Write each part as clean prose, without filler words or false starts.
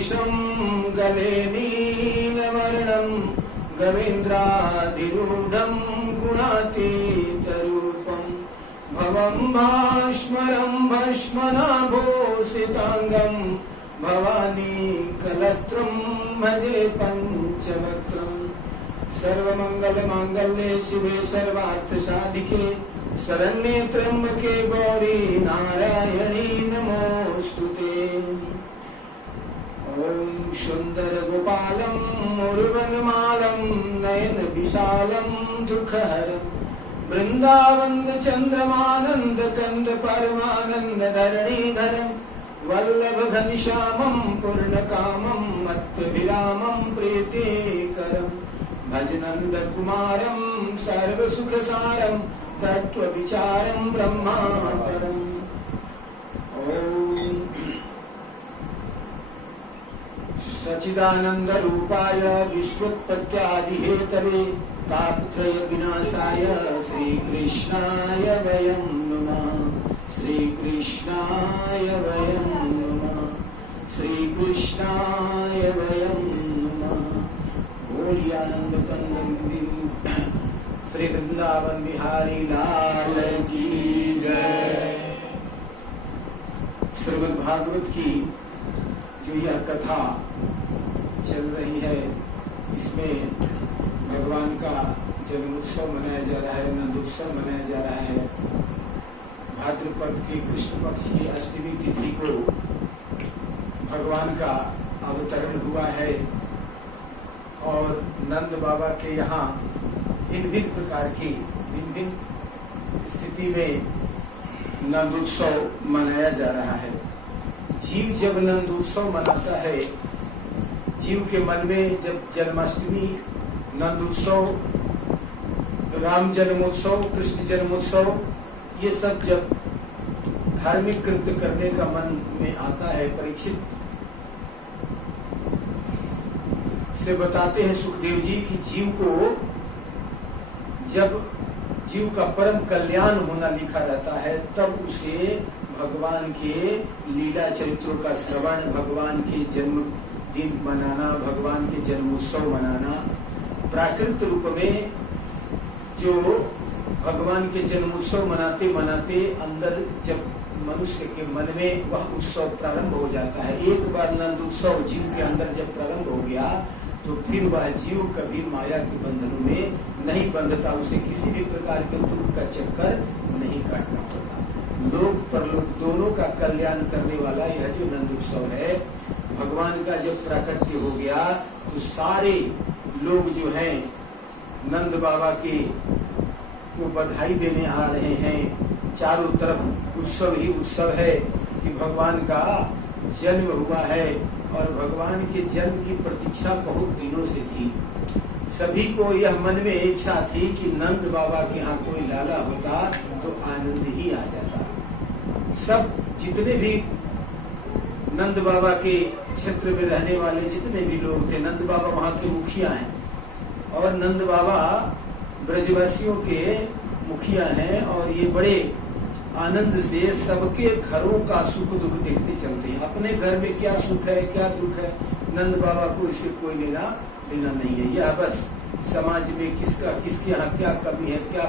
केशं गले नीलवर्णं गवेन्द्राधिरूढं गुणातीतरूपं भवं भास्वरं भस्मनाभूषितांगं भवानी कलत्रं भजे पंचवक्त्रम्। सर्वमंगलमांगल्ये शिवे सर्वार्थसाधिके शरण्ये त्र्यंबके गौरी नारायणी नमोस्तुते। ओम सुंदर गोपालं मुरुवनमालं नयन विशालं दुःखहरं वृंदावन चंद्रमानंद कंद परमानंद धरणीधरं वल्लभ घनश्यामं पूर्णकामं मत्तविरामं प्रीतिकरं भजनंद कुमारं सर्वसुखसारं तत्त्वविचारं ब्रह्मापरम्। ओम सच्चिदानंद रूपाय विश्वोत्पत्त्यादिहेतवे तापत्रय विनाशाय श्रीकृष्णाय वयं नमः। श्रीकृष्णाय वयं नमः। श्रीकृष्णाय वयं नमः। बोलिए आनंद कंद श्री वृंदावन बिहारी लाल की जय। श्रीमद् भागवत की जो यह कथा चल रही है, इसमें भगवान का जन्मोत्सव मनाया जा रहा है, नंदोत्सव मनाया जा रहा है। भाद्रपद के कृष्ण पक्ष की अष्टमी तिथि को भगवान का अवतरण हुआ है और नंद बाबा के यहाँ भिन्न भिन्न प्रकार की भिन्न भिन्न स्थिति में नंदोत्सव मनाया जा रहा है। जीव जब नंदोत्सव मनाता है, जीव के मन में जब जन्माष्टमी, नंदोत्सव, राम जन्मोत्सव, कृष्ण जन्मोत्सव, ये सब जब धार्मिक कृत्य करने का मन में आता है, परीक्षित से बताते हैं सुखदेव जी कि जीव को जब जीव का परम कल्याण होना लिखा रहता है, तब उसे भगवान के लीला चरित्रों का श्रवण, भगवान के जन्म दिन मनाना, भगवान के जन्मोत्सव मनाना, प्राकृत रूप में जो भगवान के जन्मोत्सव मनाते मनाते अंदर जब मनुष्य के मन में वह उत्सव प्रारंभ हो जाता है। एक बार नंद उत्सव जीव के अंदर जब प्रारंभ हो गया तो फिर वह जीव कभी माया के बंधनों में नहीं बंधता, उसे किसी भी प्रकार के दुख का चक्कर नहीं काटना पड़ता। लोक परलोक दोनों का कल्याण करने वाला यह जो नंद उत्सव है, भगवान का जब प्राकट्य हो गया तो सारे लोग जो हैं नंद बाबा के को बधाई देने आ रहे हैं। चारों तरफ उत्सव ही उत्सव है कि भगवान का जन्म हुआ है और भगवान के जन्म की प्रतीक्षा बहुत दिनों से थी। सभी को यह मन में इच्छा थी कि नंद बाबा के यहाँ कोई लाला होता तो आनंद ही आ जाता। सब जितने भी नंद बाबा के क्षेत्र में रहने वाले जितने भी लोग थे, नंद बाबा वहाँ के मुखिया हैं और नंद बाबा ब्रजवासियों के मुखिया हैं और ये बड़े आनंद से सबके घरों का सुख दुख देखते चलते हैं। अपने घर में क्या सुख है क्या दुख है, नंद बाबा को इससे कोई लेना देना नहीं है। यह बस समाज में किसका किसके यहाँ क्या कमी है, क्या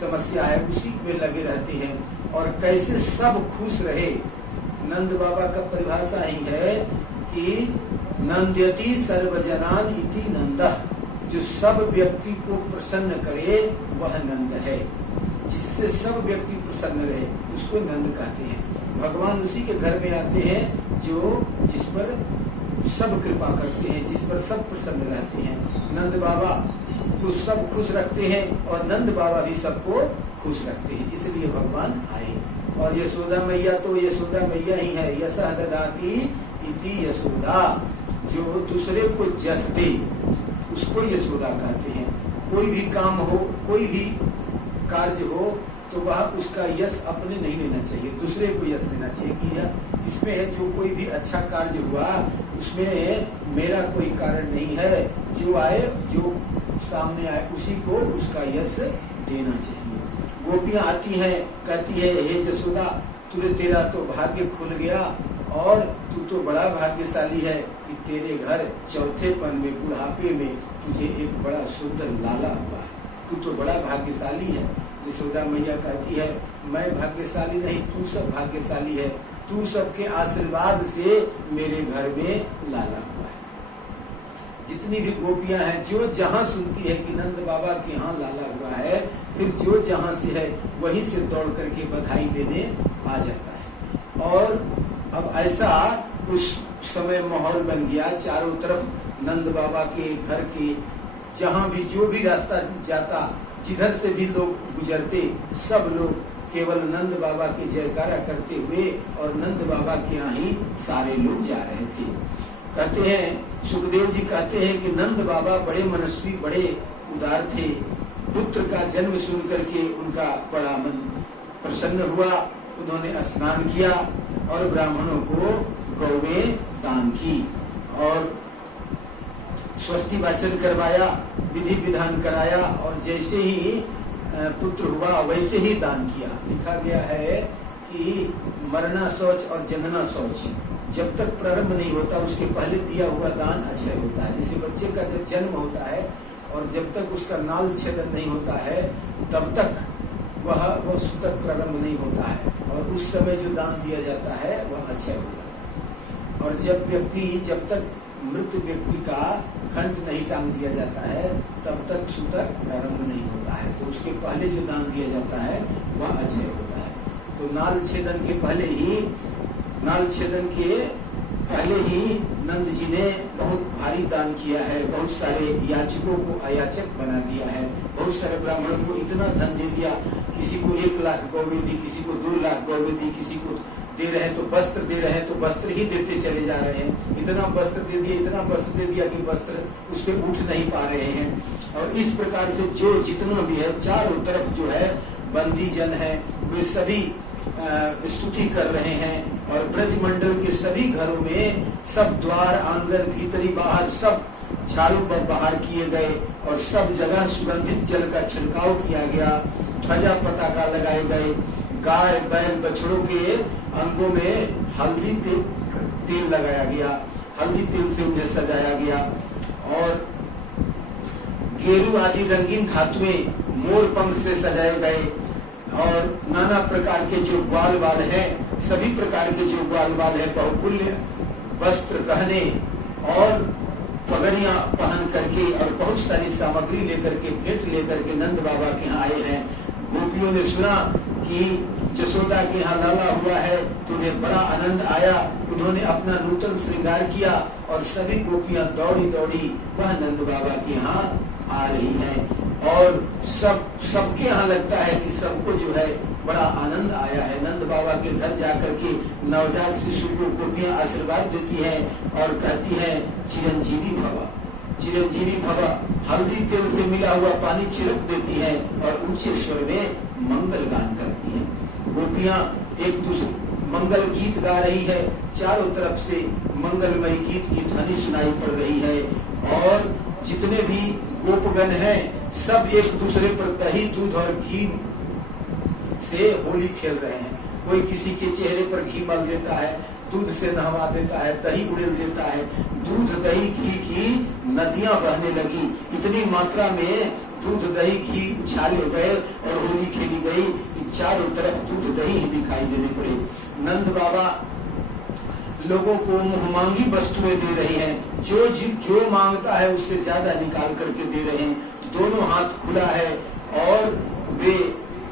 समस्या है, उसी में लगे रहते हैं और कैसे सब खुश रहे। नंद बाबा का परिभाषा ही है कि नंद्यति सर्वजनान इति नंदः, जो सब व्यक्ति को प्रसन्न करे वह नंद है। जिससे सब व्यक्ति प्रसन्न रहे उसको नंद कहते हैं। भगवान उसी के घर में आते हैं जो जिस पर सब कृपा करते हैं, जिस पर सब प्रसन्न रहते हैं। नंद बाबा को सब खुश रखते हैं और नंद बाबा भी सबको खुश रखते हैं, इसलिए भगवान आए। और यशोदा मैया तो यशोदा मैया ही है। यशः ददाति इति यशोदा, जो दूसरे को जस दे उसको यशोदा कहते हैं। कोई भी काम हो, कोई भी कार्य हो तो वह उसका यश अपने नहीं लेना चाहिए, दूसरे को यश लेना चाहिए कि इसमें जो कोई भी अच्छा कार्य हुआ उसमें मेरा कोई कारण नहीं है, जो आए जो सामने आए उसी को उसका यश देना चाहिए। गोपियां आती हैं, कहती है हे यशोदा तुझे तेरा तो भाग्य खुल गया और तू तो बड़ा भाग्यशाली है कि तेरे घर चौथेपन में, बुढ़ापे में तुझे एक बड़ा सुंदर लाला हुआ है। तू तो बड़ा भाग्यशाली है। यशोदा मैया कहती है, मैं भाग्यशाली नहीं, तू सब भाग्यशाली है। तू सबके आशीर्वाद से मेरे घर में लाला हुआ है। जितनी भी गोपियां हैं, जो जहां सुनती है कि नंद बाबा के यहाँ लाला हुआ है, फिर जो जहां से है वहीं से दौड़ करके बधाई देने आ जाता है। और अब ऐसा उस समय माहौल बन गया, चारों तरफ नंद बाबा के घर के जहां भी जो भी रास्ता जाता, जिधर से भी लोग गुजरते, सब लोग केवल नंद बाबा के जयकारा करते हुए और नंद बाबा के यहाँ ही सारे लोग जा रहे थे। कहते हैं, सुखदेव जी कहते हैं कि नंद बाबा बड़े मनस्वी, बड़े उदार थे। पुत्र का जन्म सुन करके उनका बड़ा मन प्रसन्न हुआ। उन्होंने स्नान किया और ब्राह्मणों को गौवें दान की और स्वस्ति वाचन करवाया, विधि विधान कराया और जैसे ही पुत्र हुआ वैसे ही दान किया। लिखा गया है कि मरना शौच और जनना शौच जब तक प्रारंभ नहीं होता उसके पहले दिया हुआ दान अक्षय होता है। जैसे बच्चे का जब जन्म होता है और जब तक उसका नाल छेदन नहीं होता है तब तक वह सूतक प्रारंभ नहीं होता है और उस समय जो दान दिया जाता है वह अक्षय होता है। और जब तक मृत व्यक्ति का घंट नहीं टांग दिया जाता है तब तक सूतक प्रारंभ नहीं होता है। तो उसके पहले जो दान दिया जाता है वह अक्षय होता है। तो नाल छेदन के पहले ही नंद जी ने बहुत भारी दान किया है। बहुत सारे याचकों को अयाचक बना दिया है। बहुत सारे ब्राह्मणों को इतना धन दे दिया, किसी को 1 लाख गौवें दी, किसी को 2 लाख गौवें दी, किसी को दे रहे हैं तो वस्त्र दे रहे हैं तो वस्त्र ही देते चले जा रहे हैं। इतना वस्त्र दे दिया कि वस्त्र उससे उठ नहीं पा रहे हैं। और इस प्रकार से जो जितना भी है चारों तरफ जो है बंदी जन है वे सभी स्तुति कर रहे हैं। और ब्रजमंडल के सभी घरों में सब द्वार, आंगन, भीतरी, बाहर सब झाड़ू पर बाहर किए गए और सब जगह सुगंधित जल का छिड़काव किया गया। ध्वजा पताका लगाए गए। गाय बैल बछड़ों के अंगों में हल्दी तेल लगाया गया। हल्दी तेल से उन्हें सजाया गया और गेरू आदि रंगीन धातुएं मोर पंख से सजाए गए। और नाना प्रकार के जो ग्वाल बाल हैं, सभी प्रकार के जो ग्वाल बाल है, बहुमूल्य वस्त्र पहने और पगड़ियां पहन करके और बहुत सारी सामग्री लेकर के, भेंट लेकर के नंद बाबा के यहाँ आए हैं। गोपियों ने सुना कि यशोदा के यहाँ लाला हुआ है तो उन्हें बड़ा आनंद आया। उन्होंने अपना नूतन श्रृंगार किया और सभी गोपियां दौड़ी दौड़ी वह नंद बाबा के यहाँ आ रही हैं। और सबके यहाँ लगता है कि सबको जो है बड़ा आनंद आया है। नंद बाबा के घर जाकर के नवजात शिशु को गोपियां आशीर्वाद देती हैं और कहती हैं, चिरंजीवी भव, चिरंजीवी भव। हल्दी तेल से मिला हुआ पानी छिड़क देती है और ऊंचे स्वर में मंगल गान करती है। गोपियां एक दूसरे मंगल गीत गा रही है। चारों तरफ से मंगलमय गीत की ध्वनि सुनाई पड़ रही है और जितने भी गोपगण हैं सब एक दूसरे पर दही, दूध और घी से होली खेल रहे हैं। कोई किसी के चेहरे पर घी मल देता है, दूध से नहवा देता है, दही उड़ेल देता है। दूध, दही, घी की नदियां बहने लगी। इतनी मात्रा में दूध, दही, घी उछाले गए और होली खेली गई कि चारों तरफ दूध, दही ही दिखाई देने पड़े। नंद बाबा लोगों को मुहमांगी वस्तुएं दे रही हैं। जो मांगता है उससे ज्यादा निकाल करके दे रहे हैं। दोनों हाथ खुला है और वे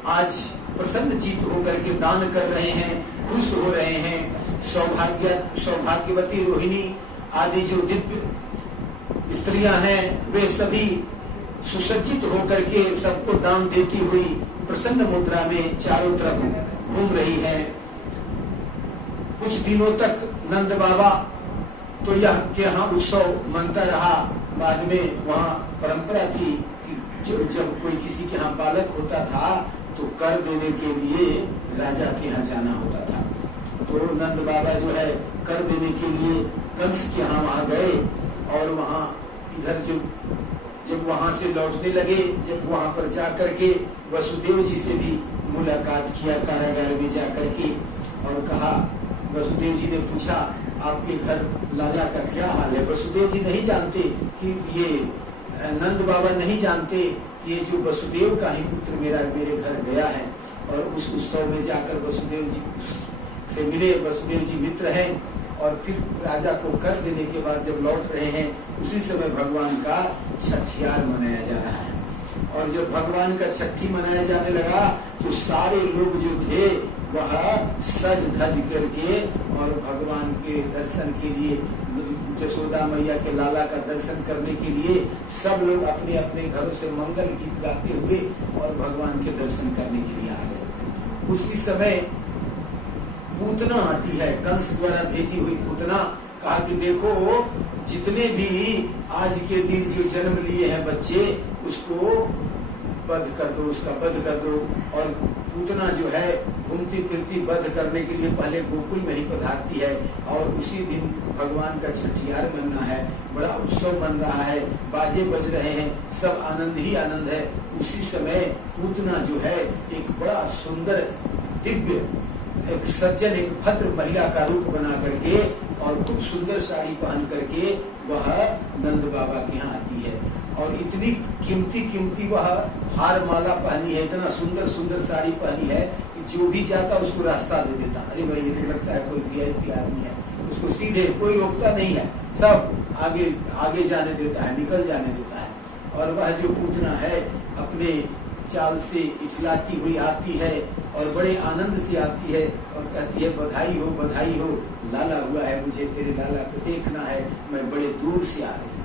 आज प्रसन्न चित्त होकर के दान कर रहे हैं, खुश हो रहे हैं। सौभाग्यवती रोहिणी आदि जो दिव्य स्त्रियां हैं वे सभी सुसज्जित होकर के सबको दान देती हुई प्रसन्न मुद्रा में चारों तरफ घूम रही है। कुछ दिनों तक नंद बाबा तो यह के यहाँ उत्सव मनता रहा। बाद में वहाँ परंपरा थी कि जब कोई किसी के यहाँ बालक होता था तो कर देने के लिए राजा के यहाँ जाना होता था। तो नंद बाबा जो है कर देने के लिए कंस के यहाँ वहाँ गए और वहाँ इधर जब वहाँ से लौटने लगे, जब वहाँ पर जा करके वसुदेव जी से भी मुलाकात किया कारागार में जा करके और कहा वसुदेव जी ने पूछा आपके घर लाला का क्या हाल है। वसुदेव जी नहीं जानते कि ये नंद बाबा नहीं जानते ये जो वसुदेव का ही पुत्र मेरे घर गया है। और उस उत्सव में जाकर वसुदेव जी से मिले। वसुदेव जी मित्र हैं। और फिर राजा को कर देने के बाद जब लौट रहे हैं उसी समय भगवान का छठियार मनाया जा रहा है। और जब भगवान का छठी मनाया जाने लगा तो सारे लोग जो थे वह सज धज करके और भगवान के दर्शन के लिए, यशोदा मैया के लाला का दर्शन करने के लिए सब लोग अपने अपने घरों से मंगल गीत गाते हुए और भगवान के दर्शन करने के लिए आ गए। उसी समय पूतना आती है, कंस द्वारा भेजी हुई पूतना। कहा कि देखो जितने भी आज के दिन जो जन्म लिए हैं बच्चे उसको वध कर दो, उसका वध कर दो। और पूतना जो है घूमती फिरती वध करने के लिए पहले गोकुल में ही पधारती है। और उसी दिन भगवान का छठियार मनना है, बड़ा उत्सव बन रहा है, बाजे बज रहे हैं, सब आनंद ही आनंद है। उसी समय पूतना जो है एक बड़ा सुंदर दिव्य एक सज्जन एक भद्र महिला का रूप बना करके और खूब सुंदर साड़ी पहन करके वह नंद बाबा के यहाँ आती है। और इतनी कीमती वह हार माला पहनी है, इतना सुंदर सुंदर साड़ी पहनी है कि जो भी जाता उसको रास्ता दे देता। अरे भाई ये तो लगता है कोई वीआईपी आदमी है, उसको सीधे कोई रोकता नहीं है, सब आगे जाने देता है, निकल जाने देता है। और वह जो पूतना है अपने चाल से इठलाती हुई आती है और बड़े आनंद से आती है और कहती है बधाई हो लाला हुआ है, मुझे तेरे लाला को देखना है, मैं बड़े दूर से आ रही हूँ।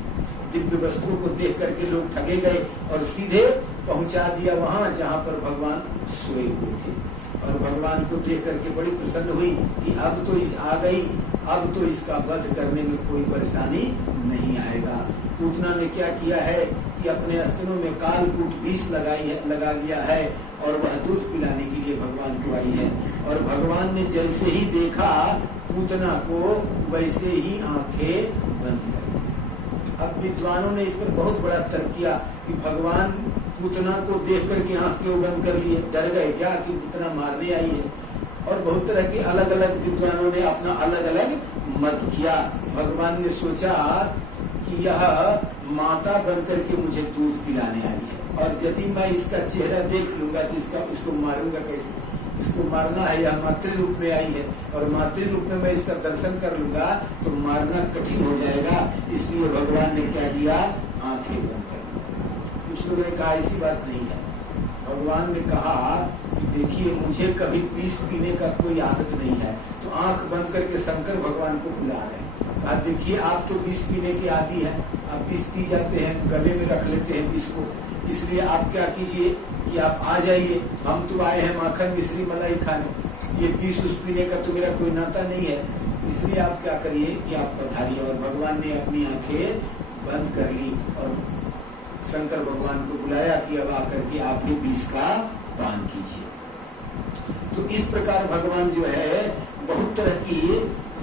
दिव्य वस्त्रों को देख करके लोग ठगे गए और सीधे पहुंचा दिया वहां जहां पर भगवान सोए हुए थे। और भगवान को देख करके बड़ी प्रसन्न हुई कि अब तो आ गई, अब तो इसका वध करने में कोई परेशानी नहीं आएगा। पूतना ने क्या किया है कि अपने स्तनों में कालकूट विष लगा लिया है और वह दूध पिलाने के लिए भगवान को आई है। और भगवान ने जैसे ही देखा पूतना को वैसे ही आंखें बंद कर दी। अब विद्वानों ने इस पर बहुत बड़ा तर्क किया कि भगवान पूतना को देख करके आंख क्यों बंद कर लिए, डर गए क्या कि पूतना मारने आई है। और बहुत तरह के अलग अलग विद्वानों ने अपना अलग अलग मत किया। भगवान ने सोचा कि यह माता बनकर के मुझे दूध पिलाने आई है और यदि मैं इसका चेहरा देख लूंगा तो इसको मारूंगा कैसे, इसको मारना है, यह मातृ रूप में आई है और मातृ रूप में मैं इसका दर्शन कर लूंगा तो मारना कठिन हो जाएगा। इसलिए भगवान ने क्या किया, आंखें बंद कर दी। कुछ लोगों ने कहा ऐसी बात नहीं है। भगवान ने कहा कि देखिए मुझे कभी विष पीने का कोई आदत नहीं है, तो आंख बंद करके शंकर भगवान को बुला रहे हैं। कहा देखिए आप तो विष पीने के आदी हैं, आप विष पी जाते हैं, गले में रख लेते हैं विष को, इसलिए आप क्या कीजिए कि आप आ जाइए, हम तो आए हैं माखन मिश्री मलाई खाने, ये विष उस पीने का तो मेरा कोई नाता नहीं है, इसलिए आप क्या करिए कि आप पधारिए। और भगवान ने अपनी आंखें बंद कर ली और शंकर भगवान को बुलाया कि अब आकर के आप भी विष का पान कीजिए। तो इस प्रकार भगवान जो है बहुत तरह की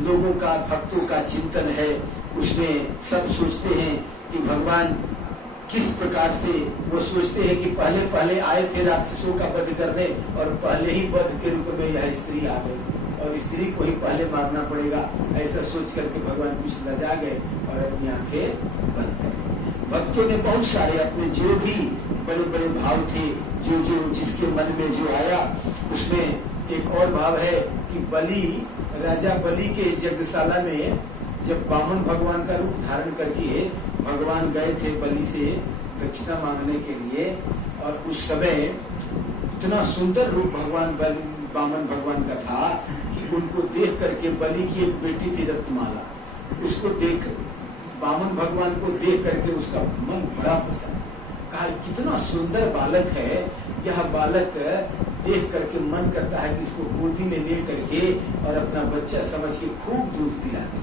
लोगों का, भक्तों का चिंतन है। उसमें सब सोचते हैं कि भगवान किस प्रकार से, वो सोचते हैं कि पहले आए थे राक्षसों का वध करने और पहले ही वध के रूप में यह स्त्री आ गई और स्त्री को ही पहले मारना पड़ेगा। ऐसा सोच करके भगवान कुछ लजा गए और अपनी आंखें बंद कर दी। भक्तों ने बहुत सारे अपने जो भी बड़े बड़े भाव थे, जो जिसके मन में जो आया, उसमें एक और भाव है कि राजा बलि के यज्ञशाला में जब वामन भगवान का रूप धारण करके भगवान गए थे बलि से दक्षिणा मांगने के लिए, और उस समय इतना सुंदर रूप वामन भगवान का था कि उनको देख करके बलि की एक बेटी थी रत्नमाला, उसको देख वामन भगवान को देख करके उसका मन बड़ा पसंद, कहा कितना सुंदर बालक है, यह बालक देख करके मन करता है कि इसको गोदी में ले करके और अपना बच्चा समझ के खूब दूध पिला दे।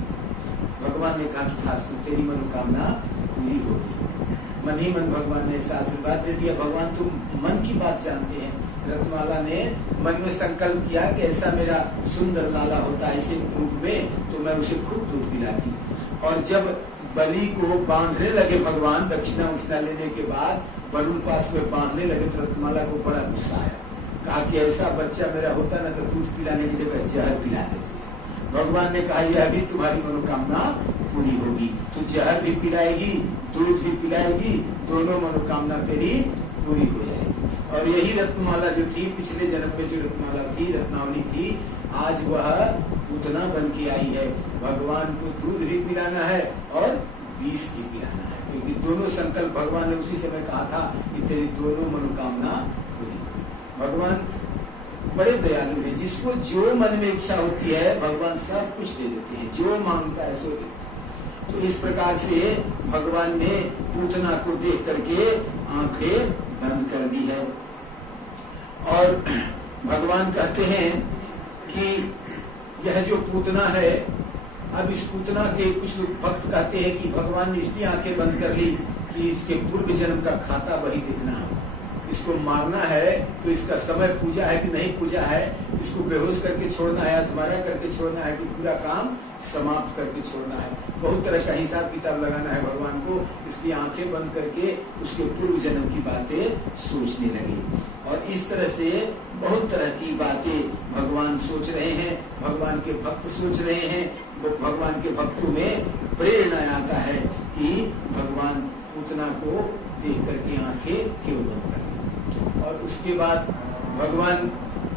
भगवान ने कहा था तेरी मनोकामना पूरी होगी। मन ही मन भगवान ने ऐसा आशीर्वाद दे दिया। भगवान तुम मन की बात जानते हैं। रत्नमाला ने मन में संकल्प किया कि ऐसा मेरा सुंदर लाला होता है ऐसे रूप में तो मैं उसे खूब दूध पिलाती। और जब बलि को बांधने लगे भगवान, दक्षिणा उक्षिणा लेने के बाद वरुण पास में बांधने लगे तो रत्नमाला को बड़ा गुस्सा आया। कहा कि ऐसा बच्चा मेरा होता ना तो दूध पिलाने की जगह जहर पिला देती। भगवान ने कहा यह भी तुम्हारी मनोकामना पूरी होगी, तो जहर भी पिलाएगी, दूध भी पिलाएगी, दोनों मनोकामना तेरी पूरी हो जाएगी। और यही रत्नमाला जो थी, पिछले जन्म में जो रत्नमाला थी, रत्नावली थी, आज वह पूतना बन के आई है। भगवान को दूध भी पिलाना है और विष भी पिलाना है, क्योंकि दोनों संकल्प भगवान ने उसी समय कहा था कि तेरी दोनों मनोकामना पूरी हो। भगवान बड़े दयालु है, जिसको जो मन में इच्छा होती है भगवान सब कुछ दे देते हैं, जो मांगता है सो देते हैं। तो इस प्रकार से भगवान ने पूतना को देख करके आंखें बंद कर दी है। और भगवान कहते हैं कि यह जो पूतना है, अब इस पूतना के कुछ लोग भक्त कहते हैं कि भगवान ने इसलिए आंखें बंद कर ली कि इसके पूर्व जन्म का खाता वही देखना है, इसको मारना है तो इसका समय पूजा है कि नहीं पूजा है, इसको बेहोश करके छोड़ना है, अधमरा करके छोड़ना है कि पूरा काम समाप्त करके छोड़ना है। बहुत तरह का हिसाब किताब लगाना है भगवान को, इसलिए आंखें बंद करके उसके पूर्व जन्म की बातें सोचने लगे। और इस तरह से बहुत तरह की बातें भगवान सोच रहे हैं, भगवान के भक्त सोच रहे हैं। भगवान के भक्तों में प्रेरणा आता है कि भगवान पूतना को देख करके आंखें क्यों बंद कर। और उसके बाद भगवान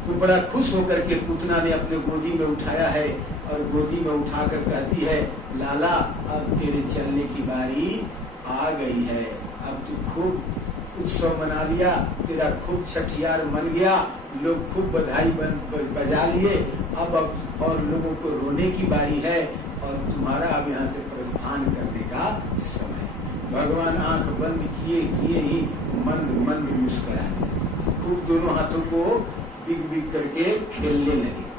को बड़ा खुश होकर के पूतना ने अपने गोदी में उठाया है, और गोदी में उठाकर कहती है, लाला अब तेरे चलने की बारी आ गई है, अब तू खूब उत्सव मना लिया, तेरा खूब छठियार मन गया, लोग खूब बधाई बजा लिए, अब और लोगों को रोने की बारी है, और तुम्हारा अब यहाँ से प्रस्थान करने का समय। भगवान आंख बंद किए किए ही मंद मुस्कुराए, खूब दोनों हाथों को बिग बिग करके खेलने लगे।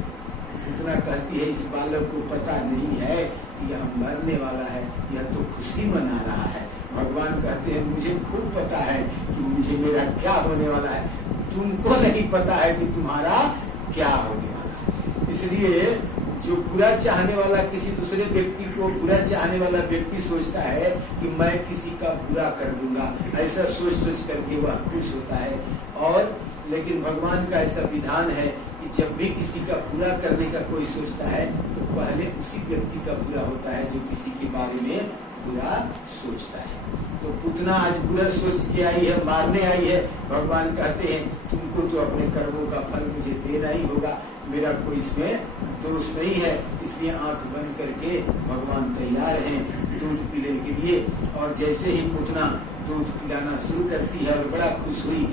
इतना कहती है, इस बालक को पता नहीं है कि यह मरने वाला है, यह तो खुशी मना रहा है। भगवान कहते हैं, मुझे खूब पता है कि मुझे मेरा क्या होने वाला है, तुमको नहीं पता है कि तुम्हारा क्या होने वाला है। इसलिए जो बुरा चाहने वाला किसी दूसरे व्यक्ति को बुरा चाहने वाला व्यक्ति सोचता है कि मैं किसी का बुरा कर दूंगा, ऐसा सोच करके वह खुश होता है। और लेकिन भगवान का ऐसा विधान है कि जब भी किसी का बुरा करने का कोई सोचता है तो पहले उसी व्यक्ति का बुरा होता है जो किसी के बारे में बुरा सोचता है। तो पूतना आज बुरा सोच के आई है, मारने आई है। भगवान कहते हैं, तुमको तो अपने कर्मों का फल मुझे देना ही होगा, मेरा कोई इसमें दोष नहीं है। इसलिए आंख बंद करके भगवान तैयार हैं दूध पीने के लिए। और जैसे ही पूतना दूध पिलाना शुरू करती है और बड़ा खुश हुई,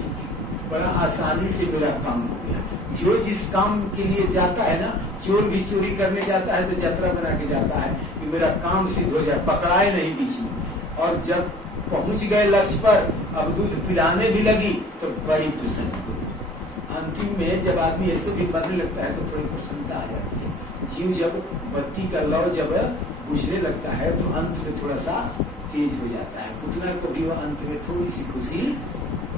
बड़ा आसानी से मेरा काम हो गया। जो जिस काम के लिए जाता है ना, चोर भी चोरी करने जाता है तो यात्रा बना के जाता है कि मेरा काम सिद्ध हो जाए, पकड़ाए नहीं बीच में। और जब पहुंच गए लक्ष्य पर, अब दूध पिलाने भी लगी तो बड़ी प्रसन्न हुई। अंतिम में जब आदमी ऐसे भी मरने लगता है तो थोड़ी प्रसन्नता आ जाती है। जीव जब बत्ती का लौ जब बुझने लगता है तो अंत में थोड़ा सा तेज हो जाता है। पुतना को भी वह अंत में थोड़ी सी खुशी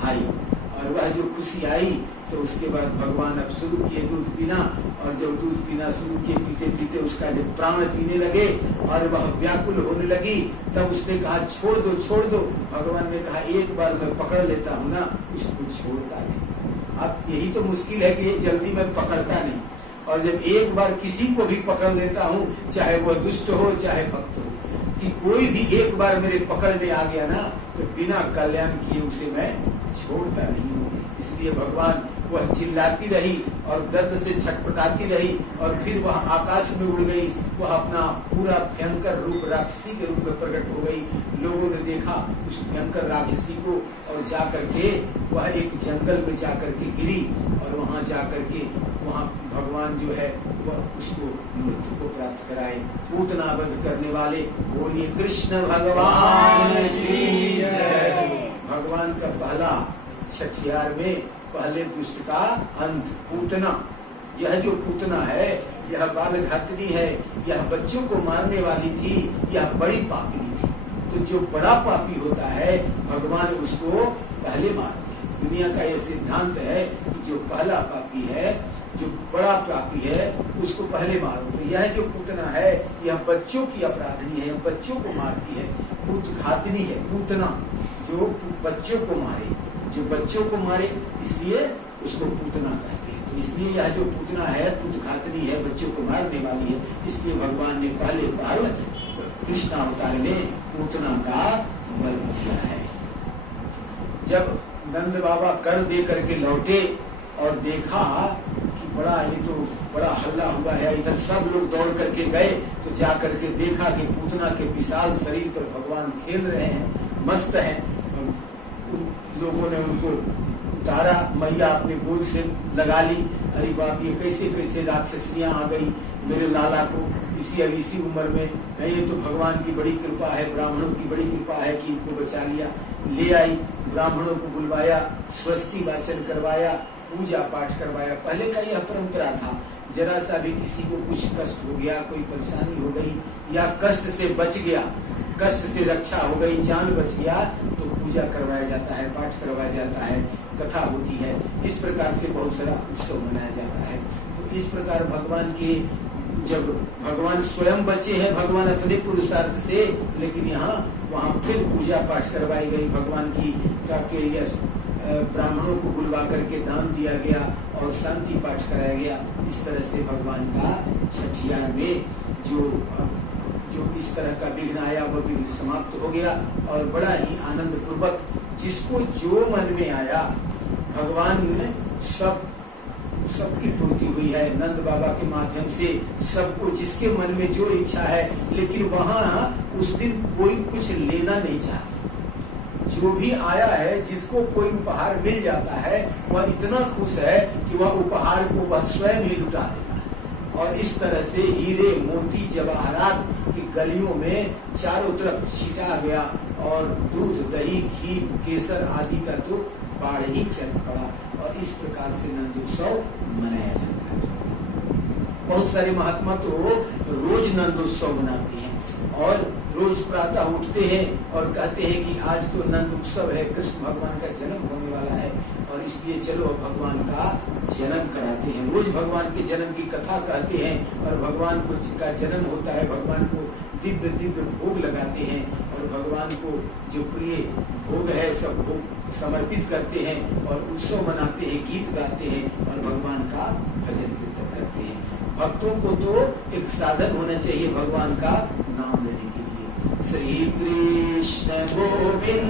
आई, और वह जो खुशी आई तो उसके बाद भगवान अब शुरू किए दूध पीना। और जब दूध पीना शुरू किए, पीते पीते उसका जब प्राण पीने लगे और वह व्याकुल होने लगी, तब उसने कहा छोड़ दो छोड़ दो। भगवान ने कहा, एक बार मैं पकड़ लेता हूँ ना, उसको छोड़ता नहीं। अब यही तो मुश्किल है कि जल्दी मैं पकड़ता नहीं, और जब एक बार किसी को भी पकड़ लेता हूँ, चाहे वह दुष्ट हो चाहे भक्त हो, कि कोई भी एक बार मेरे पकड़ में आ गया ना तो बिना कल्याण किए उसे मैं छोड़ता नहीं हूँ। इसलिए भगवान वह चिल्लाती रही और दर्द से छटपटाती रही, और फिर वह आकाश में उड़ गई। वह अपना पूरा भयंकर रूप राक्षसी के रूप में प्रकट हो गई। लोगों ने देखा उस भयंकर राक्षसी को, और जाकर के वह एक जंगल में जाकर के गिरी, और वहां जाकर के वहां भगवान जो है वह उसको मृत्यु को प्राप्त कराए। पूतना वध करने वाले बोलिए कृष्ण भगवान की जय। भगवान का पहला छठियार में पहले दुष्ट का अंत पूतना। यह जो पूतना है, यह बाल घातनी है, यह बच्चों को मारने वाली थी, यह बड़ी पापी थी। तो जो बड़ा पापी होता है भगवान उसको पहले मारते हैं। दुनिया का यह सिद्धांत है कि जो पहला पापी है, जो बड़ा पापी है, उसको पहले मारो। तो यह जो पूतना है यह बच्चों की अपराधनी है, बच्चों को मारती है। पूत घातनी है पूतना, जो बच्चों को मारे, जो बच्चों को मारे, इसलिए उसको पूतना कहते हैं। इसलिए यह जो पूतना है पुतघातनी है, बच्चों को मारने वाली है, इसलिए भगवान ने पहले पहल कृष्ण अवतार में पूतना का वध किया है। जब नंद बाबा कर दे करके लौटे और देखा कि बड़ा ये तो बड़ा हल्ला हुआ है, इधर सब लोग दौड़ करके गए, तो जा करके देखा कि पूतना के विशाल शरीर पर भगवान खेल रहे हैं, मस्त हैं। उन लोगों ने उनको उतारा, मैया अपने गोद से लगा ली। अरे बाप, ये कैसे कैसे राक्षसियां आ गई मेरे लाला को इसी उम्र में, ये तो भगवान की बड़ी कृपा है, ब्राह्मणों की बड़ी कृपा है कि इनको बचा लिया। ले आई, ब्राह्मणों को बुलवाया, स्वस्ति वाचन करवाया, पूजा पाठ करवाया। पहले का यह परंपरा था, जरा सा भी किसी को कुछ कष्ट हो गया, कोई परेशानी हो गई या कष्ट से बच गया, कष्ट से रक्षा हो गई, जान बच गया, तो पूजा करवाया जाता है, पाठ करवाया जाता है, कथा होती है। इस प्रकार से बहुत सारा उत्सव मनाया जाता है। तो इस प्रकार भगवान के, जब भगवान स्वयं बचे हैं भगवान अपने पुरुषार्थ से, लेकिन यहाँ वहाँ फिर पूजा पाठ करवाई गई भगवान की का, ब्राह्मणों को बुलवा करके दान दिया गया और शांति पाठ कराया गया। इस तरह से भगवान का छठियार में जो इस तरह का विघ्न आया वह विघ्न समाप्त हो गया और बड़ा ही आनंद पूर्वक जिसको जो मन में आया भगवान ने सबकी पूर्ति हुई है। नंद बाबा के माध्यम से सबको जिसके मन में जो इच्छा है, लेकिन वहाँ उस दिन कोई कुछ लेना नहीं चाहता। जो भी आया है, जिसको कोई उपहार मिल जाता है, वह इतना खुश है कि वह उपहार को वह स्वयं ही लुटा देता है। और इस तरह से हीरे मोती जवाहरात की गलियों में चारों तरफ छिटा गया और दूध दही घी केसर आदि का तो बाढ़ ही चल पड़ा। और इस प्रकार से नंदोत्सव मनाया जाता है। बहुत सारे महात्मा तो रोज नंदोत्सव मनाते हैं और रोज प्रातः उठते हैं और कहते हैं कि आज तो नंद उत्सव है, कृष्ण भगवान का जन्म होने वाला है और इसलिए चलो भगवान का जन्म कराते हैं। रोज भगवान के जन्म की कथा कहते हैं और भगवान को जिनका जन्म होता है भगवान को दिव्य दिव्य भोग लगाते हैं और भगवान को जो प्रिय भोग है सब भोग समर्पित करते हैं और उत्सव मनाते हैं, गीत गाते हैं और भगवान का भजन कीर्तन करते हैं। भक्तों को तो एक साधन होना चाहिए भगवान का नाम लेने के लिए। श्री कृष्ण गोविंद